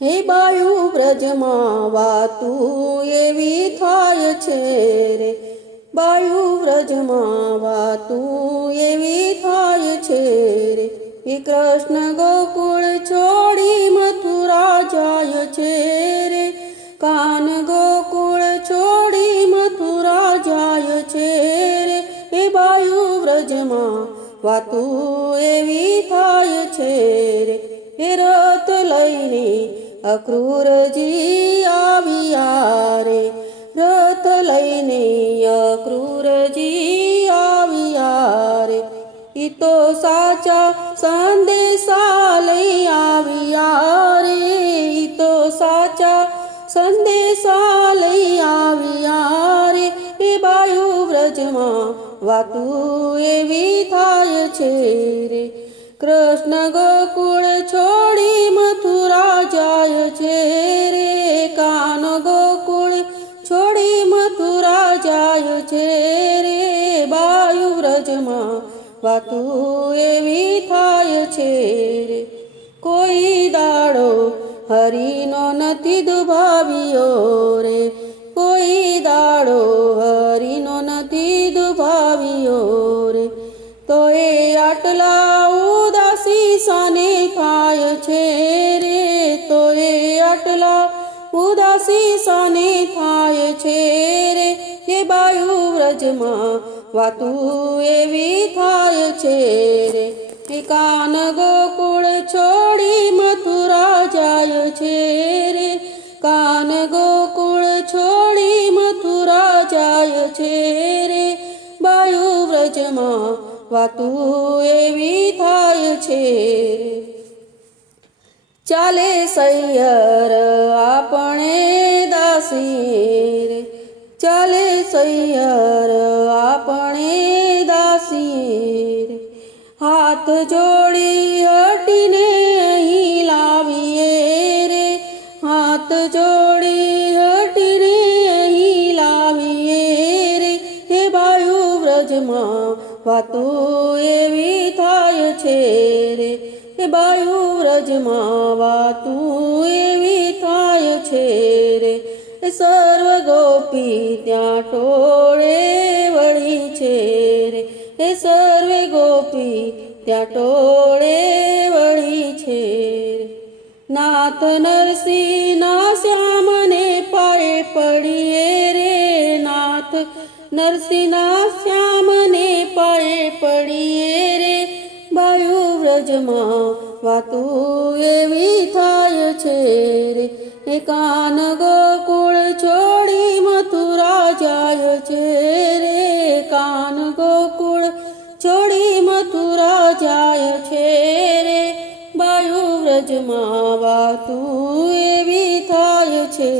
હે બાયુ વ્રજમાં વાતું એવી થાય છે રે, બાયુ વ્રજમાં વાતું એવી થાય છે રે, એ કૃષ્ણ ગોકુળ છોડી મથુરા જાય છે રે, કાન ગોકુળ છોડી મથુરા જાય છે રે, એ બાયુ વ્રજમાં વાતું એવી થાય છે રે, એ રથ લઈને અક્રૂરજી આવ્યા રે, રથ લઈને અક્રૂરજી આવ્યા રે, ઈ તો સાચા સંદેશા લઈ આવ્યા રે, ઈ તો સાચા સંદેશા લઈ આવ્યા રે, એ બાયુ વ્રજમાં વાતું એવી થાય છે રે, કૃષ્ણ ગોકુળ છોડી મથુરા જાય છે રે, કાન ગોકુળ છોડી મથુરા જાય છે રે, બાયુ વ્રજમાં વાતું એવી થાય છે રે, કોઈ દાડો હરિનો નથી દુભાવ્યો રે, કોઈ દાડો હરિનો નથી દુભાવ્યો રે, તો એ આટલા ઉદાસી સાને થાય છે રે, તો એ આટલા ઉદાસી સાને થાય છે રે, એ બાયુ વ્રજમાં વાતું એવી થાય છે રે, એ કાન ગોકુળ છોડી મથુરા જાય છે રે, કાન ગોકુળ છોડી મથુરા જાય છે રે, બાયુ વ્રજમાં વાતું એવી થાય છે રે, ચાલે સૈયર આપણે દાસી રે, ચાલે સૈયર આપણે દાસી રે, હાથ જોડી હટીને અહીં લાવીએ રે, હાથ જોડી હટીને અહીં લાવીએ રે, હે બાયુ વ્રજમાં વાતું એવી થાય છે રે, હે બાયુ વ્રજમાં વાતું એવી થાય છે રે, સર્વ ગોપી ત્યાં ટોળે વળી છે રે, એ સર્વે ગોપી ત્યાં ટોળે વળી છે રે, નાથ નરસિંહના શ્યામને પાએ પડીએ રે, નાથ નરસિંહના શ્યામને પાએ પડીએ રે, બાયુ વ્રજમાં વાતું એવી થાય છે રે, એ કાન ગોકુળ છોડી મથુરા જાય છે રે, કાન ગોકુળ છોડી મથુરા જાય છે રે, બાયુ વ્રજમાં વાતું એવી થાય છે।